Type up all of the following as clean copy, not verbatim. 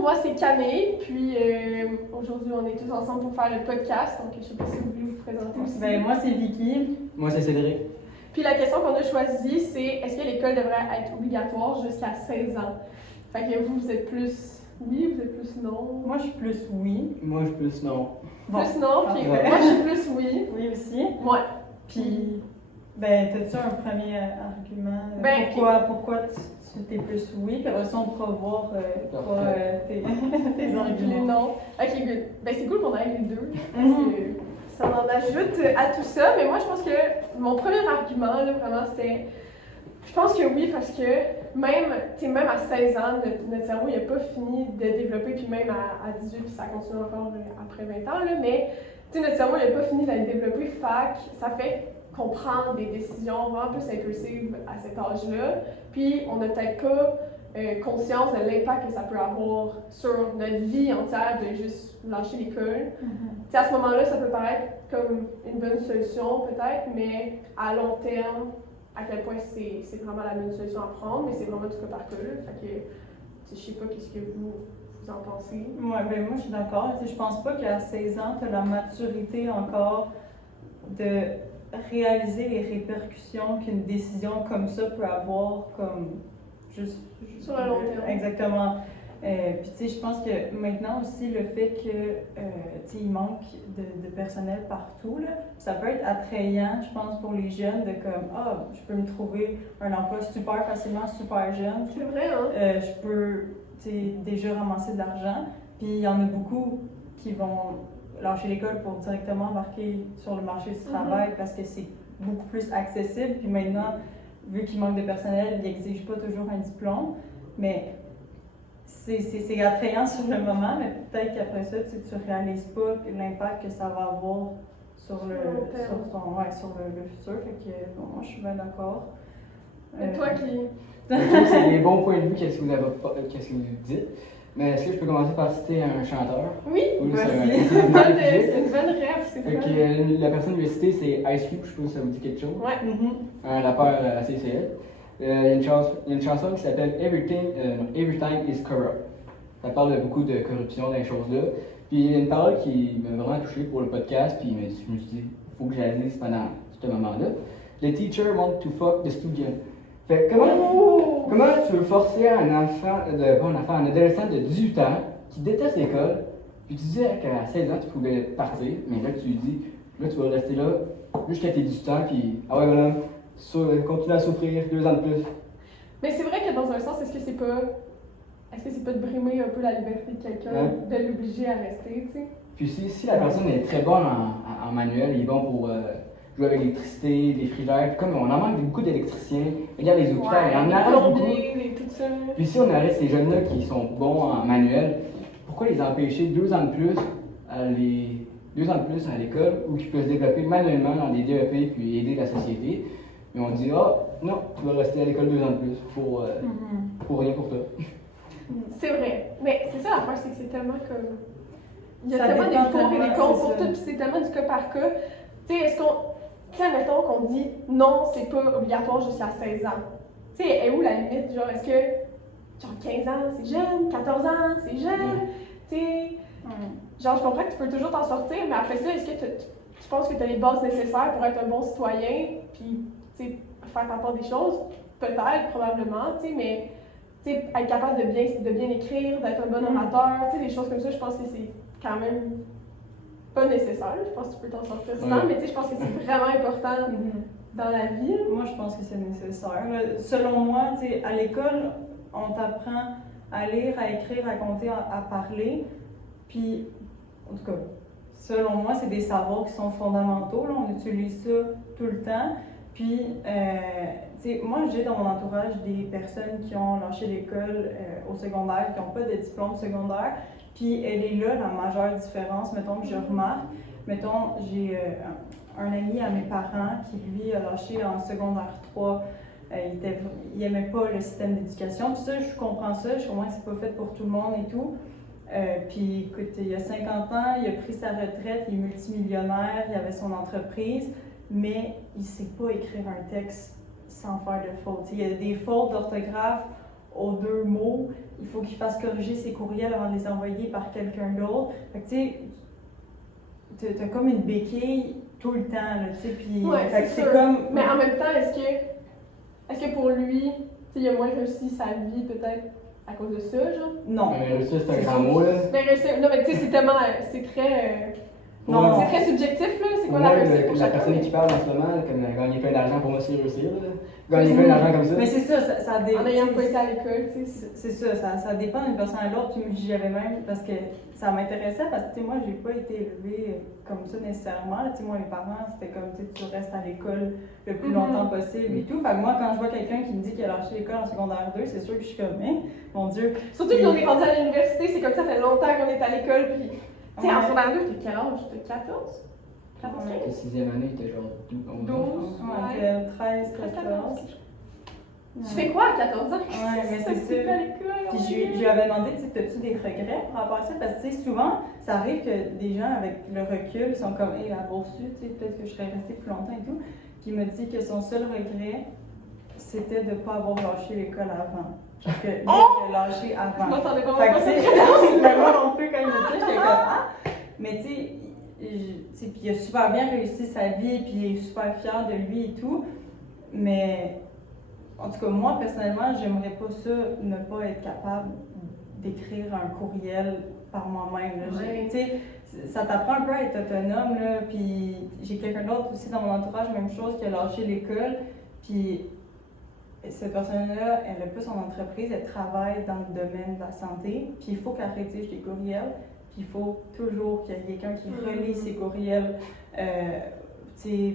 moi c'est Camille, puis aujourd'hui on est tous ensemble pour faire le podcast, donc je sais pas si vous voulez vous présenter aussi. Ben, moi c'est Vicky. Moi c'est Cédric. Puis la question qu'on a choisie, c'est est-ce que l'école devrait être obligatoire jusqu'à 16 ans? Fait que vous êtes plus oui, vous êtes plus non? Moi je suis plus oui. Moi je suis plus non. Plus non, puis ouais. moi je suis plus oui. Oui aussi. Ouais. Puis, ben, t'as-tu un premier argument? Ben, pourquoi tu t'es plus oui? Puis après ça, on pourra voir tes Les arguments. non. Ok, good. Ben c'est cool qu'on ait les deux, parce que ça en ajoute à tout ça. Mais moi je pense que mon premier argument, là, vraiment, c'était. Je pense que oui, parce que même à 16 ans, notre cerveau n'a pas fini de développer, puis même à 18, puis ça continue encore après 20 ans, là, mais notre cerveau n'a pas fini de le développer, ça fait qu'on prend des décisions vraiment plus impulsives à cet âge-là, puis on n'a peut-être pas conscience de l'impact que ça peut avoir sur notre vie entière de juste lâcher l'école. À ce moment-là, ça peut paraître comme une bonne solution peut-être, mais à long terme, à quel point c'est vraiment la bonne solution à prendre, mais c'est vraiment du cas par cas. Fait que, je sais pas qu'est-ce que vous en pensez. Ouais, ben moi je suis d'accord. Je pense pas qu'à 16 ans, tu as la maturité encore de réaliser les répercussions qu'une décision comme ça peut avoir comme juste sur le long terme. Exactement. Puis tu sais, je pense que maintenant aussi le fait que tu sais, il manque de personnel partout là, ça peut être attrayant, je pense, pour les jeunes de comme je peux me trouver un emploi super facilement, super jeune. C'est vrai, hein? Je peux tu sais, déjà ramasser de l'argent. Puis il y en a beaucoup qui vont lâcher l'école pour directement embarquer sur le marché du travail parce que c'est beaucoup plus accessible. Puis maintenant, vu qu'il manque de personnel, ils n'exigent pas toujours un diplôme. Mais c'est attrayant sur le moment, mais peut-être qu'après ça, tu ne réalises pas l'impact que ça va avoir sur le futur. Fait que bon, moi, je suis bien d'accord. Et toi qui... C'est des bons points de vue, qu'est-ce que vous dites. Mais est-ce que je peux commencer par citer un chanteur? Oui, vas-y. c'est une bonne rêve, c'est Fait que la personne que je vais citer, c'est Ice Cube, je sais pas si ça vous dit quelque chose. Ouais. Un rappeur assez célèbre. Il y a une chanson qui s'appelle Every Time is Corrupt. Ça parle beaucoup de corruption dans les choses-là. Puis il y a une parole qui m'a vraiment touché pour le podcast, puis je me suis dit, il faut que je la dise pendant ce moment-là. The teacher want to fuck the student. Fait comment tu veux forcer un adolescent de 18 ans qui déteste l'école, puis tu disais qu'à 16 ans tu pouvais partir, mais là tu lui dis, là tu vas rester là jusqu'à tes 18 ans, puis ah ouais voilà, continue à souffrir 2 ans de plus. Mais c'est vrai que dans un sens, est-ce que c'est pas de brimer un peu la liberté de quelqu'un, de l'obliger à rester, tu sais? Puis si la personne est très bonne en manuel, il est bon pour jouer avec l'électricité, les frigidaires, comme on en manque beaucoup d'électriciens, regarde les hôpitaux, il y en arrête beaucoup. Et tout ça. Puis si on arrête ces jeunes-là qui sont bons en manuel, pourquoi les empêcher 2 ans de plus à l'école ou qui peuvent se développer manuellement dans des DEP puis aider la société? Mais on dit non, tu vas rester à l'école 2 ans de plus pour rien pour toi. C'est vrai. Mais c'est ça l'affaire, c'est que c'est tellement comme. Il y a Ça tellement dépend des pour et des tellement, contre pour tout, puis c'est tellement du cas par cas. Tu sais, admettons qu'on dit non, c'est pas obligatoire jusqu'à 16 ans. Tu sais, est où la limite? Genre, est-ce que, 15 ans, c'est jeune, 14 ans, c'est jeune? Tu sais, genre, je comprends que tu peux toujours t'en sortir, mais après ça, est-ce que tu penses que tu as les bases nécessaires pour être un bon citoyen, puis, tu sais, faire ta part des choses? Peut-être, probablement, tu sais, mais, tu sais, être capable de bien écrire, d'être un bon orateur, tu sais, des choses comme ça, je pense que c'est quand même pas nécessaire. Je pense que tu peux t'en sortir sans, mais tu sais, je pense que c'est vraiment important dans la vie. Moi, je pense que c'est nécessaire. Selon moi, tu sais, à l'école, on t'apprend à lire, à écrire, à compter, à parler. Puis, en tout cas, selon moi, c'est des savoirs qui sont fondamentaux. Là, on utilise ça tout le temps. Puis, tu sais, moi, j'ai dans mon entourage des personnes qui ont lâché l'école au secondaire, qui n'ont pas de diplôme secondaire. Puis, elle est là la majeure différence, mettons, que je remarque. Mettons, j'ai un ami à mes parents qui, lui, a lâché en secondaire 3. Il n'aimait pas le système d'éducation. Puis ça, je comprends ça. Je comprends que c'est pas fait pour tout le monde et tout. Puis, écoute, il y a 50 ans, il a pris sa retraite, il est multimillionnaire, il avait son entreprise, mais il ne sait pas écrire un texte sans faire de fautes. Il y a des fautes d'orthographe aux 2 mots. Il faut qu'il fasse corriger ses courriels avant de les envoyer par quelqu'un d'autre. Fait que tu sais, t'as comme une béquille tout le temps, là, tu sais, puis fait que c'est comme... Mais en même temps, est-ce que pour lui, tu sais, il a moins réussi sa vie peut-être à cause de ça, genre? Non. Mais réussir, c'est un grand mot, là. Mais réussir, non, mais tu sais, c'est tellement, c'est très... Non. C'est très subjectif, là, c'est quoi Moi, la réussite pour la chacun? personne qui parle en ce moment, comme gagner plein d'argent, pour moi, c'est réussir, là. Gagner plein d'argent comme ça. Mais c'est ça dépend. En ayant pas été à l'école, tu sais. C'est ça dépend d'une personne à l'autre. Puis j'avais même, parce que ça m'intéressait, parce que tu sais, moi, j'ai pas été élevée comme ça nécessairement. Tu sais, moi, mes parents, c'était comme, tu restes à l'école le plus longtemps possible et tout. Fait que moi, quand je vois quelqu'un qui me dit qu'il a lâché l'école en secondaire 2, c'est sûr que je suis comme, hein, mon Dieu. Surtout qu'on est rendu à l'université, c'est comme ça fait longtemps qu'on est à l'école, puis... Tu sais, en secondaire 2, t'as quel âge? T'as 14? 14, 15? Ta sixième année, t'es genre 12. 12. Ouais, 13, 14. Tu fais quoi à 14 ans? Ouais, mais c'est sûr. pas à l'école. Puis je lui avais demandé, tu sais, as-tu des regrets par rapport à ça? Parce que, tu sais, souvent, ça arrive que des gens, avec le recul, ils sont comme, hé, avoir su, tu sais, peut-être que je serais restée plus longtemps et tout. Puis il m'a dit que son seul regret, c'était de ne pas avoir lâché l'école avant. Parce que lui, il a lâché avant. Je m'attendais pas Fait à que, ça. tu sais, mais moi non plus, quand il m'a dit, j'étais comme, ah! Mais tu sais, puis il a super bien réussi sa vie, puis il est super fier de lui et tout. Mais, en tout cas, moi, personnellement, j'aimerais pas ça, ne pas être capable d'écrire un courriel par moi-même. Ouais. Tu sais, ça t'apprend un peu à être autonome, là. Puis j'ai quelqu'un d'autre aussi dans mon entourage, même chose, qui a lâché l'école. Puis cette personne-là, elle n'a pas son entreprise, elle travaille dans le domaine de la santé. Puis il faut qu'elle rédige des courriels. Puis il faut toujours qu'il y ait quelqu'un qui relie ses courriels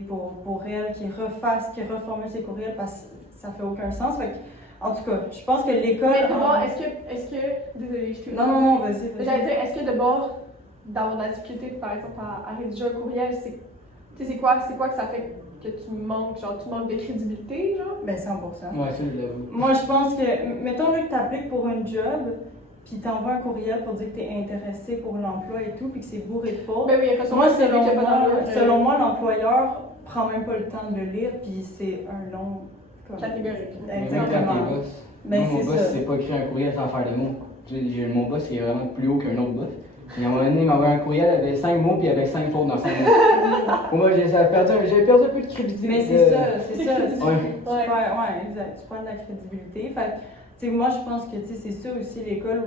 pour elle, qui reformule ses courriels parce que ça fait aucun sens. Fait que, en tout cas, je pense que l'école... Mais d'abord, est-ce que... Désolée, je suis... Non, vas-y. J'allais dire, est-ce que d'abord, d'avoir de la difficulté, par exemple, à rédiger un courriel, c'est quoi que ça fait que tu manques de crédibilité, genre? Ben 100%. Ouais, ça, je l'avoue. Moi, je pense que, mettons là que tu appliques pour un job, puis t'envoies un courriel pour dire que tu es intéressé pour l'emploi et tout, puis que c'est bourré de fautes. Ben oui, après ça, Moi, c'est vrai qu'il y a pas d'allure. selon moi, l'employeur prend même pas le temps de le lire, puis c'est un long... Catégorique. Exactement. Même quand t'es boss. Ben, Moi, mon c'est boss, ça. c'est pas écrire un courriel sans faire de mots. J'ai mon boss qui est vraiment plus haut qu'un autre boss. Et à un moment donné, il m'a envoyé un courriel avec 5 mots, puis avec 5 fautes dans 5 mots. Pour moi, j'avais perdu un peu de crédibilité. Mais c'est ça. Ouais. Exact. Tu prends de la crédibilité. Fait que, tu sais, moi, je pense que, tu sais, c'est ça aussi l'école,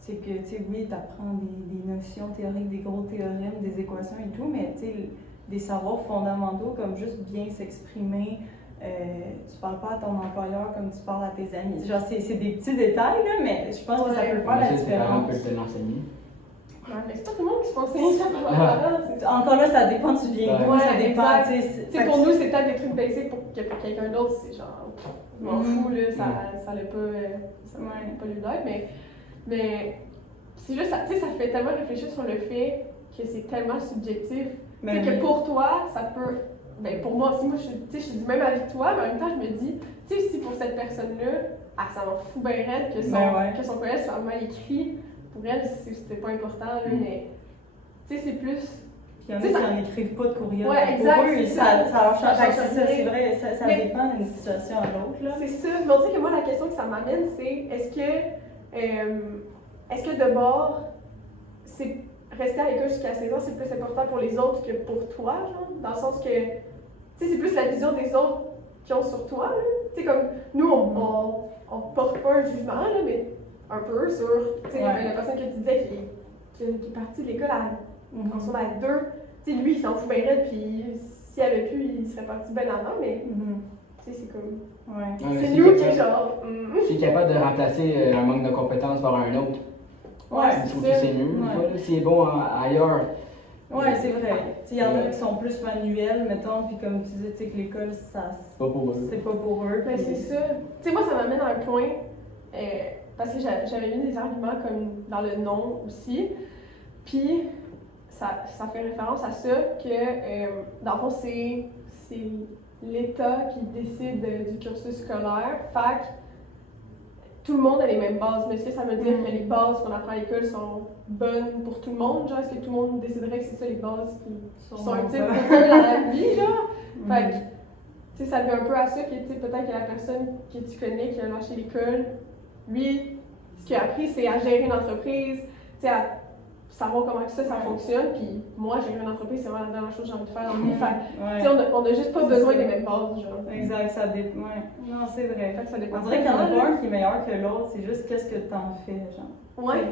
c'est que, tu sais, oui, tu apprends des notions théoriques, des gros théorèmes, des équations et tout, mais, tu sais, des savoirs fondamentaux comme juste bien s'exprimer. Tu parles pas à ton employeur comme tu parles à tes amis. Genre, c'est des petits détails, là, mais je pense que ça peut faire la Tes parents différence. peuvent te l'enseigner. Ouais, mais c'est pas tout le monde qui se pense ça par rapport à ça. Encore là, ça dépend, tu viens d'où, Ouais, ça dépend, exact. tu sais. C'est pour nous, c'est peut-être des trucs basiques pour quelqu'un d'autre, c'est genre, je m'en fous, là, ça n'a pas lieu d'être, mais c'est juste, tu sais, ça fait tellement réfléchir sur le fait que c'est tellement subjectif. Tu sais, que pour toi, ça peut, ben pour moi aussi, moi, je suis du même avis que toi, mais en même temps, je me dis, tu sais, si pour cette personne-là, elle s'en fout bien raide que son courriel soit mal écrit, pour elle, c'était pas important, là, mais tu sais, c'est plus. Puis il y en a qui n'en écrivent pas de courriel. Ouais, exact. Pour eux, ça leur change. Ça C'est vrai, ça dépend d'une situation à l'autre, là. C'est ça. Mais on dirait que moi, la question que ça m'amène, c'est est-ce que d'abord, c'est rester à l'école jusqu'à 16 ans, c'est plus important pour les autres que pour toi, genre? Dans le sens que, tu sais, c'est plus la vision des autres qui ont sur toi, là. Tu sais, comme, nous, on porte pas un jugement, là, mais un peu sur, tu sais, la personne que tu disais qui est partie de l'école en secondaire 2, tu sais, lui, il s'en fout bien raide, puis s'il avait pu, il serait parti bien avant, mais, tu sais, c'est comme... Ouais. C'est nous qui est genre... S'il est capable de remplacer un manque de compétences par un autre, je trouve que c'est mieux. S'il est bon ailleurs. Ouais, c'est vrai. Il y en a qui sont plus manuels, mettons, puis comme tu disais, tu sais, que l'école, ça... C'est pas pour eux. C'est pas pour eux. Ben, c'est ça. Tu sais, moi, ça m'amène à un point, parce que j'avais mis des arguments comme dans le nom aussi, puis ça fait référence à ça que, dans le fond, c'est l'État qui décide du cursus scolaire, fait que tout le monde a les mêmes bases, mais est-ce que ça veut dire que les bases qu'on apprend à l'école sont bonnes pour tout le monde, genre, est-ce que tout le monde déciderait que c'est ça les bases qui sont utiles pour eux dans la vie, genre? Fait que, tu sais, ça vient un peu à ça que, tu sais, peut-être que la personne que tu connais qui a lâché l'école, lui, Ce qu'il a appris, c'est à gérer une entreprise, tu sais, à savoir comment ça fonctionne. Puis moi, gérer une entreprise, c'est vraiment la dernière chose que j'ai envie de faire dans ma vie. Fait, tu sais, on a juste pas besoin des mêmes bases, genre. Exact, ça dépend. Ouais. Non, c'est vrai. Fait que ça dépend. On dirait qu'il y en a pas un qui est meilleur que l'autre, c'est juste qu'est-ce que t'en fais, genre. Ouais.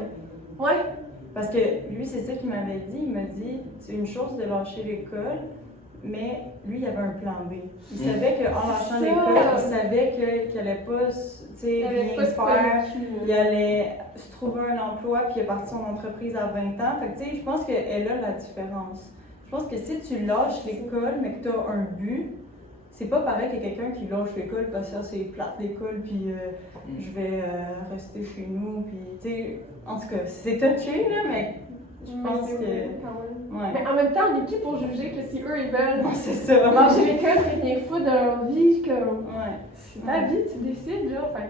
Ouais. Parce que lui, c'est ça qu'il m'avait dit. Il m'a dit, c'est une chose de lâcher l'école, mais lui, il avait un plan B. Il savait qu'en lâchant l'école, il savait qu'il allait pas, tu sais, rien faire. Il allait se trouver un emploi, puis il est parti son entreprise à 20 ans. Fait que, tu sais, je pense qu'elle a la différence. Je pense que si tu lâches l'école, mais que tu as un but, c'est pas pareil que quelqu'un qui lâche l'école parce que c'est plate l'école, puis je vais rester chez nous, puis tu sais, en tout cas, c'est touché, là, mais je pense que. Ouais. Mais en même temps, on est qui pour juger que si eux ils veulent c'est ça. lâcher l'école et rien foutre de leur vie, comme. Ouais. C'est ta vie, tu décides, genre. Fait.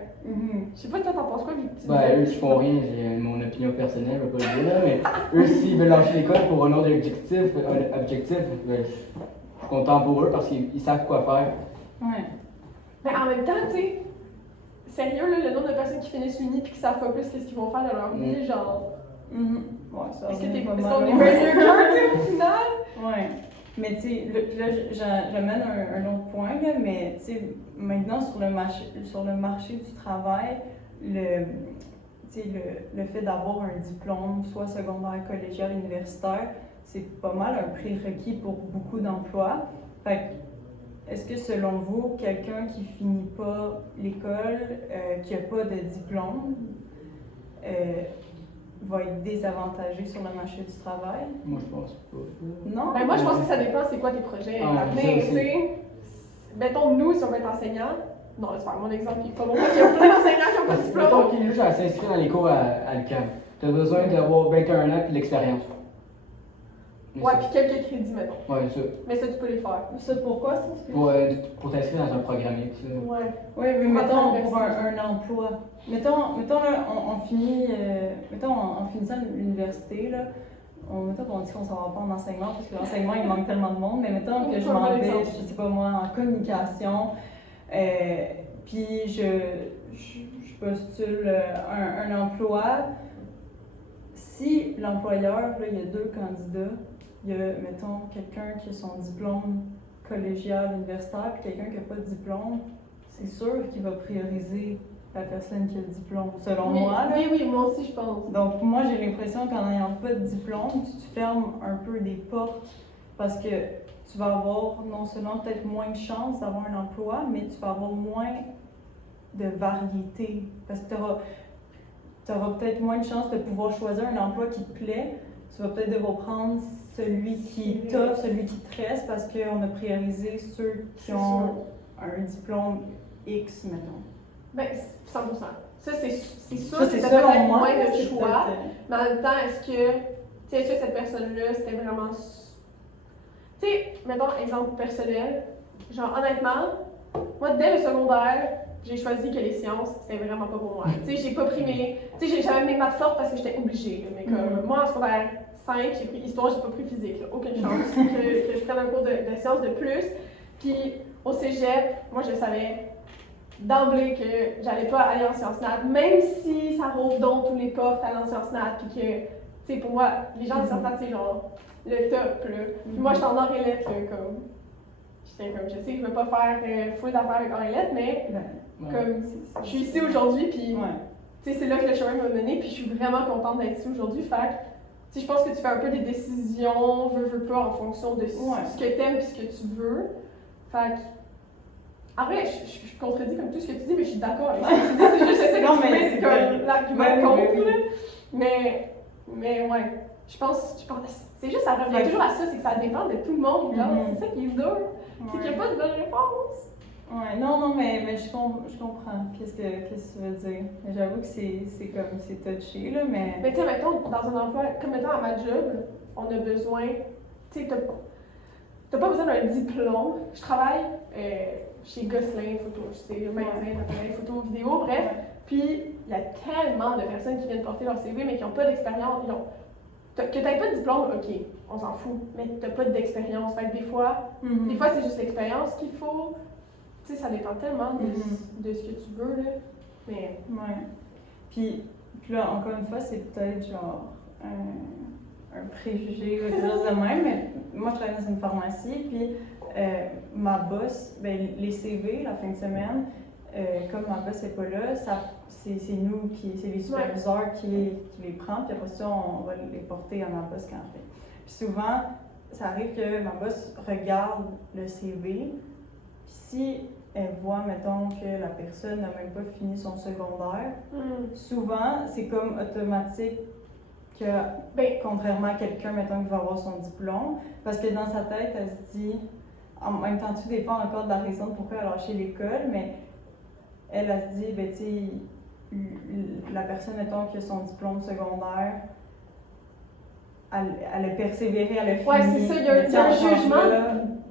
Je sais pas, toi, t'en penses quoi, vu que tu Ben, eux qui font rien, j'ai mon opinion personnelle, je vais pas le dire là, mais eux, s'ils veulent lâcher l'école pour un autre objectif, ben, je suis content pour eux parce qu'ils savent quoi faire. Ouais. Mais en même temps, tu sais, sérieux, là, le nombre de personnes qui finissent uni puis qui savent pas plus qu'est-ce qu'ils vont faire de leur vie, genre. Ouais, ça Est-ce qu'on est pas mieux mal, qu'eux, au final? Ouais. Mais tu sais, là, j'amène un autre point, là, mais tu sais, maintenant sur le marché du travail, le fait d'avoir un diplôme, soit secondaire, collégial, universitaire, c'est pas mal un prérequis pour beaucoup d'emplois. Fait que, est-ce que selon vous, quelqu'un qui finit pas l'école, qui a pas de diplôme, va être désavantagé sur le marché du travail? Moi, je pense pas. Non? Ben, moi, je pense que ça dépend c'est quoi tes projets Ah, à venir, ça, tu sais. Mettons, nous, si on veut être enseignant, non, laisse faire mon exemple qui est pas bon parce qu'il y a plein d'enseignants qui n'ont pas de diplôme. Mettons qu'il est juste à s'inscrire dans les cours à l'UQAM. Tu as besoin d'avoir 21 ans et de l'expérience. Ouais, puis quelques crédits, mettons. Ouais, ça. Mais ça, tu peux les faire. Ça, pourquoi ça? Pour t'inscrire dans un programme X. Ouais. Oui, mais mettons pour un emploi. Mettons là, on finit, en finissant l'université, là, mettons qu'on dit qu'on s'en va pas en enseignement, parce que l'enseignement, il manque tellement de monde, mais mettons que je m'en vais, je sais pas moi, en communication, puis je postule un emploi. Si l'employeur, là, il y a 2 candidats, il y a, mettons, quelqu'un qui a son diplôme collégial, universitaire, puis quelqu'un qui n'a pas de diplôme, c'est sûr qu'il va prioriser la personne qui a le diplôme, selon moi. Là. Oui, moi aussi, je pense. Donc, moi, j'ai l'impression qu'en n'ayant pas de diplôme, tu te fermes un peu des portes parce que tu vas avoir non seulement peut-être moins de chances d'avoir un emploi, mais tu vas avoir moins de variété. Parce que tu auras peut-être moins de chances de pouvoir choisir un emploi qui te plaît. Tu vas peut-être devoir prendre celui qui t'offre, celui qui te reste, parce qu'on a priorisé ceux qui ont un diplôme X, mettons. Ben, 100%. Ça, c'est sûr ça, que c'est ça selon peut être moi, moins de c'est choix. peut-être, Mais en même temps, est-ce que cette personne-là, c'était vraiment. Tu sais, mettons, exemple personnel. Genre, honnêtement, moi, dès le secondaire, j'ai choisi que les sciences, c'était vraiment pas pour moi. Tu sais, j'ai pas pris mes. Tu sais, j'avais mes maths fortes parce que j'étais obligée. Mais comme moi, en secondaire 5, j'ai pris histoire, j'ai pas pris physique. Là. Aucune chance que je prenne un cours de sciences de plus. Puis au cégep, moi, je savais d'emblée que j'allais pas aller en sciences nat, même si ça rouvre donc toutes les portes à aller en sciences nat. Puis que, tu sais, pour moi, les gens de sciences nat, c'est genre le top. Là. Puis moi, j'étais en or et lettres, comme. J'étais comme, je sais que je veux pas faire full d'affaires avec or et lettres, mais. Comme, je suis ici aujourd'hui, puis c'est là que le chemin m'a mené, puis je suis vraiment contente d'être ici aujourd'hui. Fait que, je pense que tu fais un peu des décisions, veux pas, en fonction de ce que t'aimes puis ce que tu veux. Fait que, après, je contredis comme tout ce que tu dis, mais je suis d'accord avec ce que tu dis, c'est juste j'essaie de trouver comme l'argument contre, là. Mais ouais, je pense, c'est juste, ça revient toujours à ça, c'est que ça dépend de tout le monde, genre, c'est ça qui est dur, c'est qu'il n'y a pas de bonne réponse. Ouais, non, mais je comprends qu'est-ce que tu veux dire. Mais j'avoue que c'est comme, c'est touché, là, mais... Mais tu sais, mettons, dans un emploi, comme mettons à ma job, on a besoin, tu sais, t'as pas besoin d'un diplôme. Je travaille chez Gosselin Photo, c'est le magasin d'appareils photo, vidéo, bref. Puis, il y a tellement de personnes qui viennent porter leur CV, mais qui n'ont pas d'expérience. Que t'aies pas de diplôme, ok, on s'en fout, mais t'as pas d'expérience. Fait que des fois, c'est juste l'expérience qu'il faut. Tu sais, ça dépend tellement de ce que tu veux, là. Mais... Ouais. Puis, Puis là, encore une fois, c'est peut-être genre un préjugé ou quelque chose de même, mais moi, je travaille dans une pharmacie, puis ma boss, ben, les CV, la fin de semaine, comme ma boss n'est pas là, c'est nous, c'est les superviseurs qui les prend, puis après ça, on va les porter à ma boss quand elle fait. Puis souvent, ça arrive que ma boss regarde le CV, puis si elle voit, mettons, que la personne n'a même pas fini son secondaire, souvent, c'est comme automatique que, contrairement à quelqu'un, mettons, qui va avoir son diplôme, parce que dans sa tête, elle se dit, en même temps, tout dépend encore de la raison de pourquoi elle a lâché l'école, mais elle se dit, ben, tu sais, la personne, mettons, qui a son diplôme secondaire, elle a persévéré, elle a fini. Ouais, c'est ça, il y a un jugement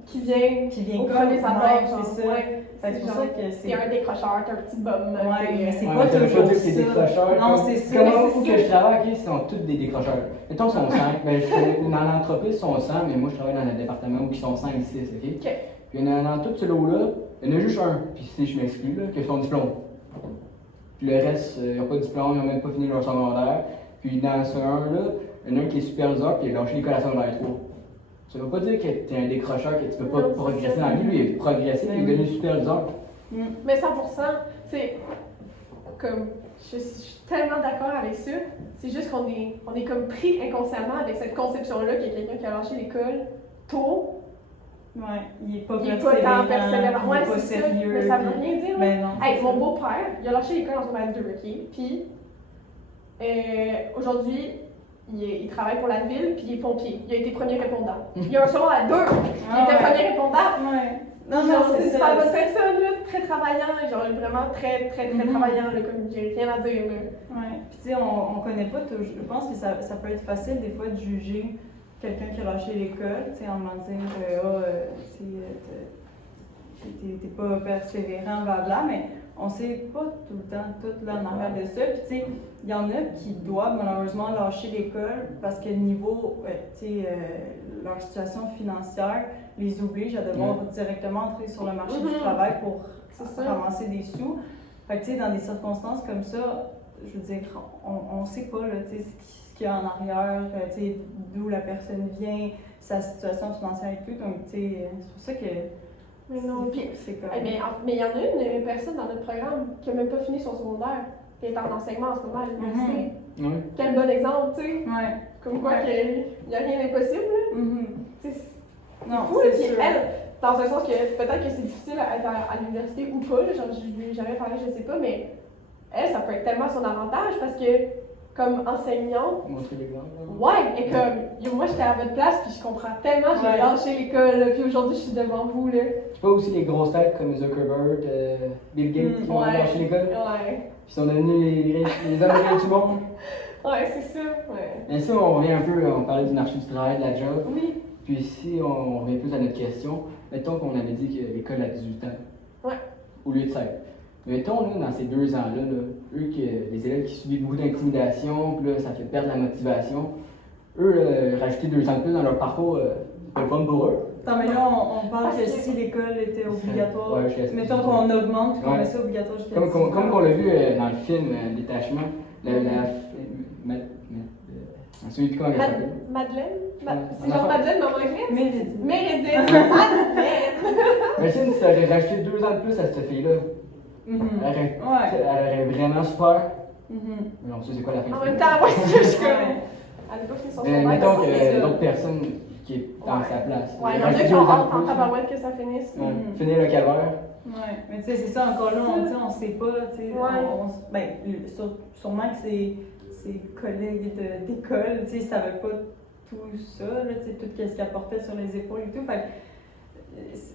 qui vient au premier abord. C'est ça. C'est pour ça que c'est. T'es un décrocheur, t'es un petit bum. Ouais, mais c'est Ouais, pas ça veut toujours dire que ça. c'est décrocheur. Non, c'est ça. Comment où que je travaille, ils sont tous des décrocheurs. Mettons, ils sont 5. Ben, dans l'entreprise, ils sont 100, mais moi, je travaille dans un département où ils sont 5, 6, OK? Puis dans tout ce lot-là, il y en a juste un, puis si je m'exclus, qui a son diplôme. Puis le reste, ils n'ont pas de diplôme, ils n'ont même pas fini leur secondaire. Puis dans ce un-là, il y en a un qui est superviseur, puis il a lâché l'école à secondaire 3. Ça ne veut pas dire que tu es un décrocheur, que tu ne peux pas progresser dans la vie. Lui, il a progressé, il est devenu superviseur. Mais 100%, c'est comme, je suis tellement d'accord avec ça. C'est juste qu'on est comme pris inconsciemment avec cette conception-là qu'il y a quelqu'un qui a lâché l'école tôt. Ouais, il est pas tant persévérant. Ouais, il est pas c'est sérieux. Ça, mais ça veut rien dire. Ben non. Hey, mon beau-père, il a lâché l'école en secondaire 2, OK? Puis, aujourd'hui, il travaille pour la ville, puis il est pompier. Il a été premier répondant. Il a un secondaire 2, il était premier répondant. Ouais. Non, c'est super bonne personne, là, très travaillant, genre vraiment très travaillant, là, comme j'ai rien à dire. Là. Ouais. Puis tu sais, on connaît pas toujours. Je pense que ça peut être facile des fois de juger quelqu'un qui a lâché l'école, tu sais, en disant t'es pas persévérant, blablabla, mais on sait pas tout le temps tout là en arrière de ça. Puis tu sais, il y en a qui doivent malheureusement lâcher l'école parce que niveau, leur situation financière les oblige à devoir directement entrer sur le marché du travail pour ramasser des sous. Fait que tu sais, dans des circonstances comme ça, je veux dire, on sait pas là, tu sais, ce qu'il y a en arrière, tu sais, d'où la personne vient, sa situation financière et tout. Donc, tu sais, c'est pour ça que. Mais non, puis. C'est comme. Mais il y en a une personne dans notre programme qui n'a même pas fini son secondaire, qui est en enseignement en ce moment à l'université. Quel bon exemple, tu sais. Ouais. Comme quoi, qu'il n'y a rien d'impossible, là. Non, fou, c'est puis sûr. elle, dans un sens que peut-être que c'est difficile à être à l'université ou pas, là, genre je lui ai jamais parlé, je sais pas, mais elle, ça peut être tellement son avantage parce que comme enseignante, Montrer l'exemple. ouais, et comme moi j'étais à votre place puis je comprends tellement, j'ai lâché l'école, là, puis aujourd'hui je suis devant vous là. C'est pas aussi les grosses têtes comme Zuckerberg, Bill Gates qui ont lâché l'école? Ouais. Qui sont devenus les hommes riches du monde? Ouais, c'est ça, ouais. Mais si on revient un peu, on parlait du marché du travail, de la job. Oui. Puis si on revient plus à notre question, mettons qu'on avait dit que l'école a 18 ans. Ouais. Au lieu de 16. Mettons, là, dans ces 2 ans-là, les élèves qui subissent beaucoup d'intimidation, puis là, ça fait perdre la motivation, rajouter 2 ans de plus dans leur parcours, c'est pas le fun pour eux. Non, mais là, on parle que si l'école était obligatoire, mettons qu'on augmente, qu'on met ça obligatoire jusqu'à 18 ans. Comme on l'a vu dans le film Détachement, je me souviens plus comment elle s'appelle. Madeleine? C'est genre Madeleine, mais en anglais? Meredith. Madeleine! Imagine si tu aurais rajouté 2 ans de plus à cette fille-là. Elle aurait vraiment super. Mais on sait c'est quoi la fin. En même temps, ouais, c'est juste comme. Elle n'a pas fait son secondaire. Mettons que d'autres personnes qui est dans sa place. Ouais, il y en a qui ont hâte en tabarouette que ça finisse. Finir le calvaire. Ouais, mais tu sais, c'est ça, encore là, on sait pas, tu sais. Sûrement que ses collègues d'école, tu sais, ils savaient pas tout ça, là, tu sais, tout ce qu'ils apportaient sur les épaules et tout. Fait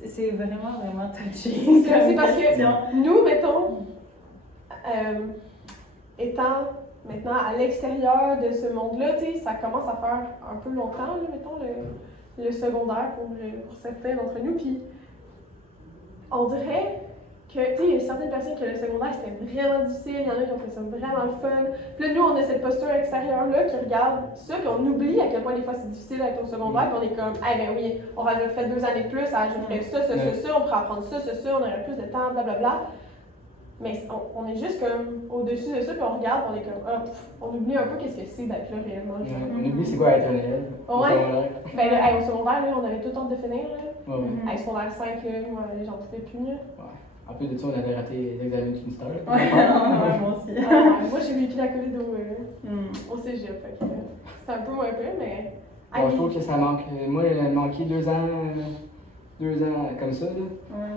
c'est vraiment touché. C'est parce que nous, mettons, étant maintenant à l'extérieur de ce monde-là, tu sais, ça commence à faire un peu longtemps, là, mettons, le secondaire pour certains d'entre nous. Puis on dirait que, tu sais, il y a certaines personnes que le secondaire c'était vraiment difficile, il y en a qui ont fait ça vraiment le fun. Puis là, nous, on a cette posture extérieure-là qui regarde ça, puis on oublie à quel point des fois c'est difficile avec ton secondaire, puis on est comme, ben oui, on rajouterait 2 années de plus, ça ajouterait ça, on pourrait apprendre ça, on aurait plus de temps, blablabla. Mais on est juste comme au-dessus de ça, puis on regarde, on est comme, on oublie un peu qu'est-ce que c'est d'être là réellement. On oublie c'est quoi être un élève. Ouais. Ben là, au secondaire, là, on avait tout le temps de finir. Là. Ouais. Secondaire 5, là, moi, j'en pouvais plus. Là. En plus de ça, on avait raté l'examen du ministère. Moi aussi. Moi, j'ai vécu la COVID au cégep. Fait que c'était un peu moins peu, mais. Bon, je trouve que ça manque. Moi, j'ai manqué 2 ans comme ça. Là.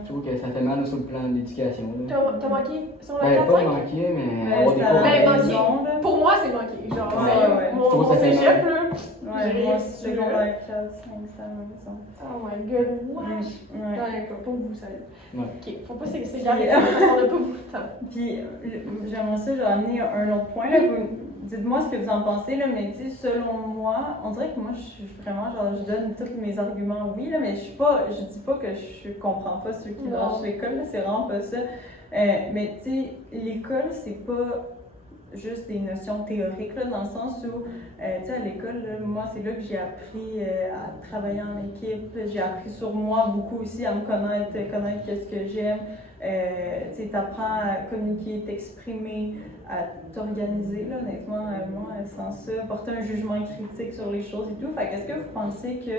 Je trouve que ça fait mal sur le plan de l'éducation. T'as manqué sur la Ben, 4-5? pas manqué, mais avoir des cours. Ben, pour moi, c'est manqué. Genre, mon cégep, là. Ouais, moi, secondaire 4, 5, ça me Oh my god, wesh! D'accord, pour vous, ça Ok, faut pas s'égarer Puis, parce qu'on a pas beaucoup de temps. Puis, j'aimerais ça, j'ai amené un autre point. Là. Dites-moi ce que vous en pensez, là, mais selon moi, on dirait que moi, je suis vraiment, genre, je donne tous mes arguments, oui, là, mais je dis pas que je comprends pas ceux qui lâchent l'école, là, c'est vraiment pas ça. Mais tu sais, l'école, c'est pas juste des notions théoriques, là, dans le sens où, tu sais, à l'école, là, moi, c'est là que j'ai appris à travailler en équipe, j'ai appris sur moi beaucoup aussi, à me connaître qu'est-ce que j'aime. Tu sais, t'apprends à communiquer, t'exprimer, à t'organiser, là, honnêtement, moi, sans ça, porter un jugement critique sur les choses et tout. Fait qu'est-ce que vous pensez que,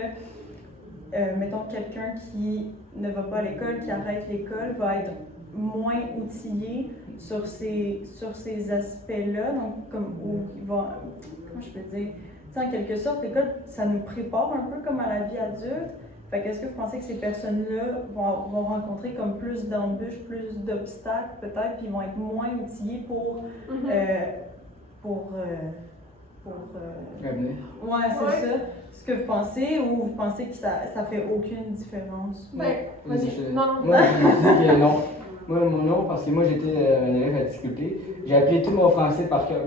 mettons, quelqu'un qui ne va pas à l'école, qui arrête l'école, va être moins outillé sur ces aspects-là, donc comme où il va, comment je peux dire, tu sais, en quelque sorte, l'école, ça nous prépare un peu comme à la vie adulte. Fait qu'est-ce que vous pensez que ces personnes-là vont rencontrer comme plus d'embûches, plus d'obstacles peut-être, puis ils vont être moins outillés pour l'avenir? Ouais, c'est ça. Ce que vous pensez, ou vous pensez que ça fait aucune différence? Ben, vas-y. Non. Moi, je dis que non. Moi, mon nom, parce que moi, j'étais un élève à difficulté. J'ai appris tout mon français par cœur,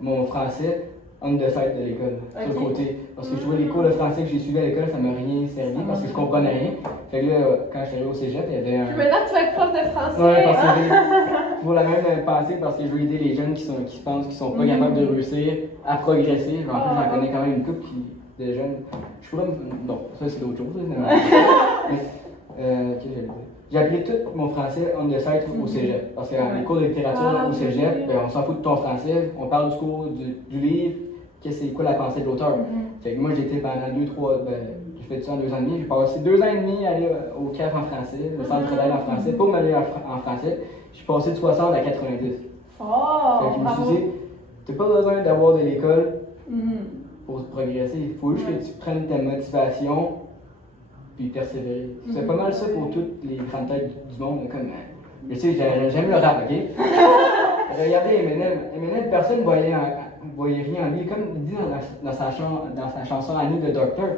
mon français on the side de l'école, sur le côté. Parce que je trouvais les cours de français que j'ai suivis à l'école, ça m'a rien servi parce que je comprenais rien. Fait que là, quand je suis allé au cégep, il y avait un. Puis maintenant, tu vas être prof de français. Ouais, parce que pour la même pensée, parce que je veux aider les jeunes qui pensent qu'ils sont pas capables de réussir à progresser. En plus, j'en connais quand même une couple de jeunes. Je pourrais me. Non, ça c'est autre chose. Qu'est-ce que j'allais dire? J'ai appris tout mon français on the side au cégep. Parce que dans les cours de littérature au cégep, on s'en fout de ton français, on parle du cours du livre, c'est quoi la pensée de l'auteur. Fait que moi j'étais pendant 2-3, j'ai fait ça en 2 ans et demi, j'ai passé 2 ans et demi à aller au CAF en français, le centre de travail en français, pour m'aller en français. J'ai passé de 60 à 90. Fait que je me suis dit, t'as pas besoin d'avoir de l'école pour progresser, il faut juste que tu prennes ta motivation puis persévérer. C'est pas mal ça pour toutes les grandes têtes du monde. Comme, je sais, j'aime le rap, ok? Regardez Eminem, personne ne voyait rien en lui. Comme il dit dans sa chanson Annie de Docteur,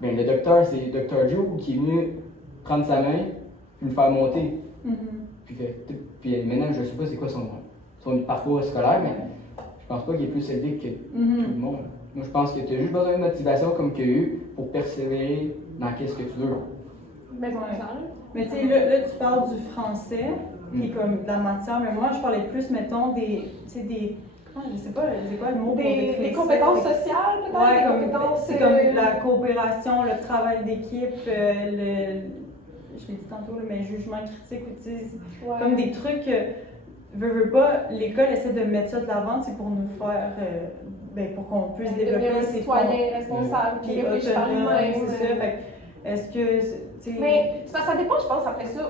ben, le docteur, c'est Dr. Joe qui est venu prendre sa main puis le faire monter. Puis Eminem, je sais pas c'est quoi son parcours scolaire, mais je pense pas qu'il est plus élevé que tout le monde. Moi, je pense que tu as juste besoin de motivation comme qu'il y a eu pour persévérer dans qu'est-ce que tu veux. Mais tu sais, là, tu parles du français, qui est comme de la matière, mais moi, je parlais plus, mettons, des je sais pas, c'est quoi le mot pour décrire des compétences sociales, peut-être? C'est comme la coopération, le travail d'équipe, je l'ai dit tantôt, mais jugement critique, comme des trucs, veux pas, l'école essaie de mettre ça de l'avant, c'est pour nous faire, pour qu'on puisse développer ces citoyens responsables, puis réfléchir par nous-mêmes. C'est ça, est-ce que, mais ça dépend, je pense, après ça,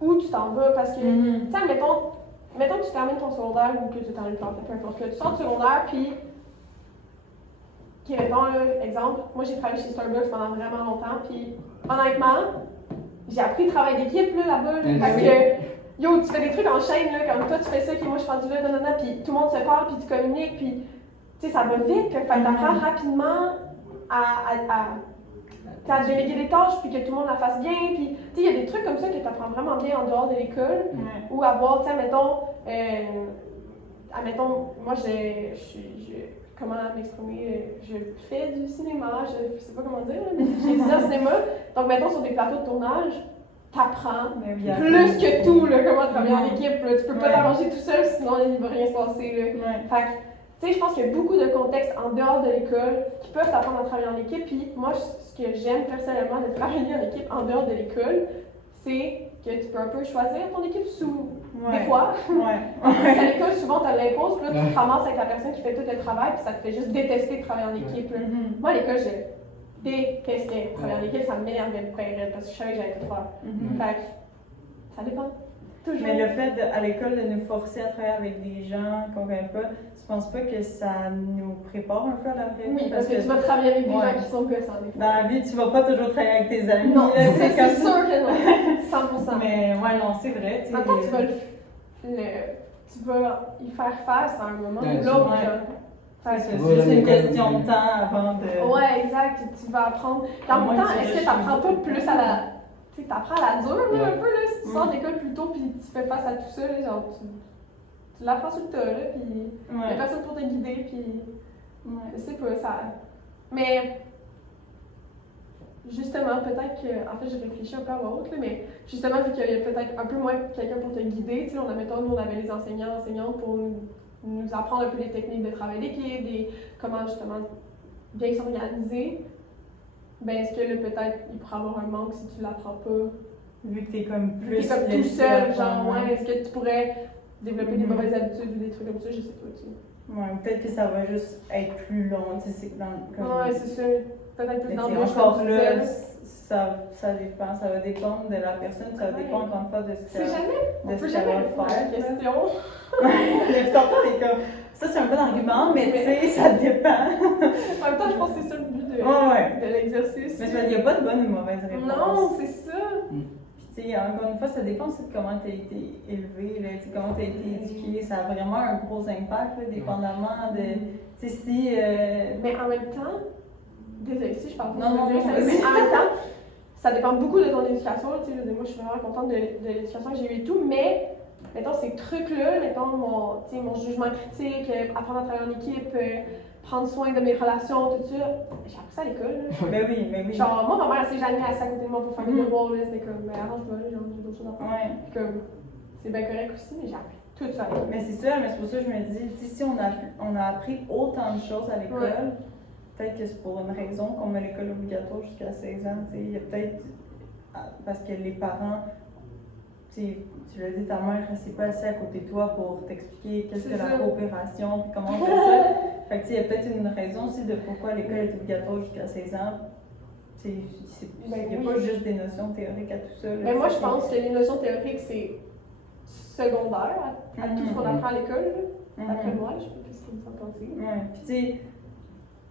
où tu t'en vas, parce que, tu sais, mettons que tu termines ton secondaire ou que tu termines ton peu importe, que tu sors du secondaire, puis, mettons, exemple, moi j'ai travaillé chez Starbucks pendant vraiment longtemps, puis honnêtement, j'ai appris le travail d'équipe là-bas, parce que, yo, tu fais des trucs en chaîne, là, comme toi tu fais ça, puis moi je suis rendu là, puis tout le monde se parle, puis tu communiques, puis, tu sais, ça va vite, fait que t'apprends rapidement à déléguer des tâches, puis que tout le monde la fasse bien, puis, tu sais, il y a des trucs comme ça que tu apprends vraiment bien en dehors de l'école, ou avoir, tu sais, admettons, moi, comment m'exprimer, je fais du cinéma, je sais pas comment dire, mais j'ai étudié en cinéma, donc, mettons, sur des plateaux de tournage, t'apprends plus que tout, là, comment travailler en équipe, là. Tu peux pas t'arranger tout seul, sinon il va rien se passer, là. Fait que, tu sais, je pense qu'il y a beaucoup de contextes en dehors de l'école qui peuvent t'apprendre à travailler en équipe. Puis moi, ce que j'aime personnellement de travailler en équipe en dehors de l'école, c'est que tu peux un peu choisir ton équipe sous Ouais. Des fois. Ouais. Parce qu'à l'école, souvent, tu as l'impose, puis là, tu te ramasses avec la personne qui fait tout le travail, puis ça te fait juste détester de travailler en équipe. Là. Mhm. Moi, à l'école, je détestais travailler en équipe, ça m'énervait de faire parce que je savais que j'allais tout faire. Mhm. Fait que, ça dépend. Toujours. Mais le fait à l'école de nous forcer à travailler avec des gens qu'on connaît pas, tu penses pas que ça nous prépare un peu à la vraie vie? Oui, parce que tu vas travailler avec des Ouais. gens qui sont gossants des fois. Dans la vie, tu vas pas toujours travailler avec tes amis. Non, là, c'est comme sûr ça. que non. 100%. Mais ouais, non, c'est vrai. tu sais. Maintenant, tu vas tu vas y faire face à un moment Ouais, ou l'autre. ouais. genre. Fait C'est que- Ouais, juste une l'école, question oui. de temps avant de. Ouais, exact. Tu vas apprendre. Puis en Moi, même temps, je est-ce dirais que tu apprends que pas je- plus à la. Tu sais, t'apprends à la dure, là, Ouais. un peu, là. Si tu sors Mm. d'école plus tôt, puis tu fais face à tout ça, là, genre, tu l'apprends sur le tas, là, puis il y a Ouais. personne pour te guider, puis. Ouais. Je sais pas, ça. Mais. Justement, peut-être que. En fait, j'ai réfléchi un peu à voix haute, là, mais justement, vu qu'il y a peut-être un peu moins quelqu'un pour te guider, tu sais, nous, on avait les enseignants, enseignantes pour nous apprendre un peu les techniques de travail d'équipe, comment justement bien s'organiser. Ben, est-ce que là, peut-être, il pourrait avoir un manque si tu l'apprends pas? Vu que t'es comme Vu plus. que t'es comme tout laissé seul, apprendre, genre, ouais, ouais. est-ce que tu pourrais développer des Mhm. mauvaises habitudes ou des trucs comme ça? Je sais pas, tu sais. Ouais, ou peut-être que ça va juste être plus long, tu sais, c'est dans comme. Ouais, c'est ça. Peut-être plus Mais dans tu sais, le bouche, encore comme tu là, disais. ça dépend, ça va dépendre de la personne, ça va Ouais. dépendre encore une fois de ce C'est qu'elle jamais. On de peut ce jamais qu'elle répondre va à la faire. question. Mais tantôt, t'es comme, ça c'est un bon argument, mais tu sais, ça dépend. En même temps, je pense que c'est ça le but Ouais. de l'exercice. Mais il n'y a pas de bonne ou mauvaise réponse. Non, c'est ça. Puis tu sais, encore une fois, ça dépend aussi de comment tu as été élevé, là, tu sais, comment tu as été éduqué. Ça a vraiment un gros impact, là, dépendamment de. Tu sais, si. Mais en même temps, désolée si je parle pas Non, non, de non, ça, vas-y. mais en même temps, ça dépend beaucoup de ton éducation. Tu sais, je veux dire, moi, je suis vraiment contente de l'éducation que j'ai eue et tout, mais mettons ces trucs-là, mettons tu sais, mon jugement critique, apprendre à travailler en équipe, prendre soin de mes relations, tout ça, j'ai appris ça à l'école. là. Mais oui. Genre, moi, ma mère, elle s'est jamais assise à côté de moi pour faire mes Mhm. devoirs, là, c'était comme, mais arrange-moi, là, genre, j'ai d'autres choses à faire. Ouais. Puis comme, c'est bien correct aussi, mais j'ai appris tout ça à l'école. Mais c'est ça, mais c'est pour ça que je me dis, tu sais, si on a appris autant de choses à l'école, Ouais. peut-être que c'est pour une raison qu'on met l'école obligatoire jusqu'à 16 ans. Tu sais, il y a peut-être. Parce que les parents. Tu sais, tu l'as dit, ta mère ne s'est pas assise à côté de toi pour t'expliquer qu'est-ce C'est que la ça. coopération, puis comment on fait ça. Fait que tu sais, il y a peut-être une raison aussi de pourquoi l'école est obligatoire jusqu'à 16 ans. Tu sais, il Ben n'y a oui. pas juste des notions théoriques à tout ça. là. Mais moi, je C'est- pense que les notions théoriques, c'est secondaire à tout ce qu'on apprend à l'école, là. Mhm. Après moi, je sais pas ce que vous en pensez. Ouais. Puis tu sais,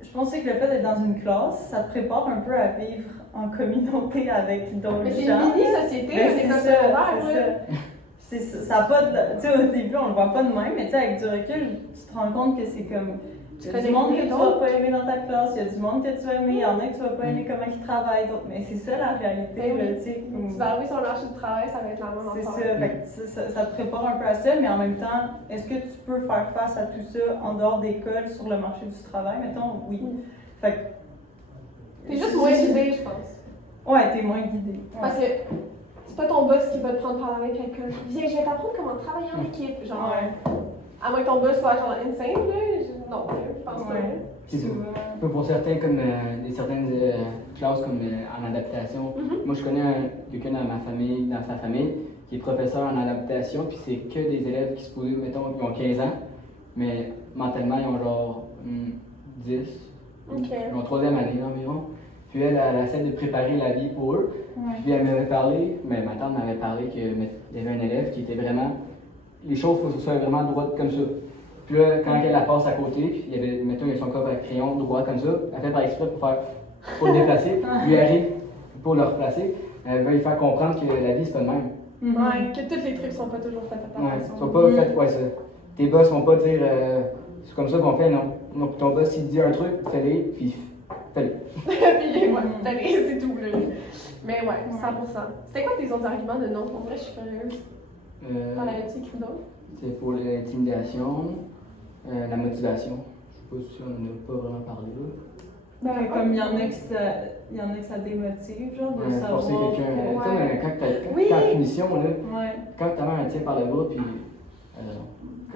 je pensais que le fait d'être dans une classe, ça te prépare un peu à vivre en communauté avec d'autres gens. Mais c'est une mini-société, Mais une c'est école ça, secondaire, c'est là. ça. C'est ça. Ça a pas de. Tu sais, au début, on le voit pas de même, mais tu sais, avec du recul, tu te rends compte que c'est comme. Il y a connais du monde que les tu vas autres. pas aimer dans ta classe, il y a du monde que tu vas aimer, il y en a que tu vas pas aimer comment ils travaillent, d'autres. Mais c'est ça la réalité, Ben oui. là, tu sais. comme- Tu vas arriver sur le marché du travail, ça va être la même C'est affaire. ça, fait que ça te prépare un peu à ça, mais en même temps, est-ce que tu peux faire face à tout ça en dehors d'école sur le marché du travail? Mettons, oui. Fait que. T'es juste moins guidé, je pense. Ouais, t'es moins guidé. Ouais. Parce que c'est pas ton boss qui va te prendre par la main quelqu'un. Viens, je vais t'apprendre comment travailler en équipe. Genre, Ouais. à moins que ton boss soit genre insane, là. Non, je pense pas. Ouais. C'est Souvent. Pour certains, comme certaines classes comme en adaptation, Mhm. moi je connais quelqu'un dans sa famille, qui est professeur en adaptation, puis c'est que des élèves qui se posent, mettons, qui ont 15 ans, mais mentalement ils ont genre 10, Ok. ils ont 3e année environ. Puis elle essaie de préparer la vie pour eux. Ouais. Puis elle m'avait parlé, mais ma tante m'avait parlé qu'il y avait un élève qui était vraiment. Les choses, il faut que ce soit vraiment droite comme ça. Puis là, quand elle la passe à côté, puis il y avait, mettons, il y a son coffre à crayon droit comme ça, elle fait par exprès pour le déplacer, lui arrive pour le replacer. Elle va lui faire comprendre que la vie, c'est pas le même. Mhm. Ouais, que tous les trucs sont pas toujours faits à ta Ouais, façon. ils sont pas faits, ouais, ça. Tes boss vont pas dire, c'est comme ça qu'on fait, non. Donc ton boss, s'il te dit un truc, fais-le, puis fais-le. Puis, ouais, Mhm. allez, c'est tout, là. Mais ouais, 100%. C'était quoi tes autres arguments de non? Pour vrai, je suis curieuse. T'en avais-tu écrit d'autres? C'est pour l'intimidation, la motivation. Je sais pas si on n'en a pas vraiment parlé là. Ben, comme il y en a que ça démotive, genre, de savoir. Forcer quelqu'un. ouais. Comme quand Oui. t'es en punition, là, Ouais. quand ta mère elle tient par le bras, puis.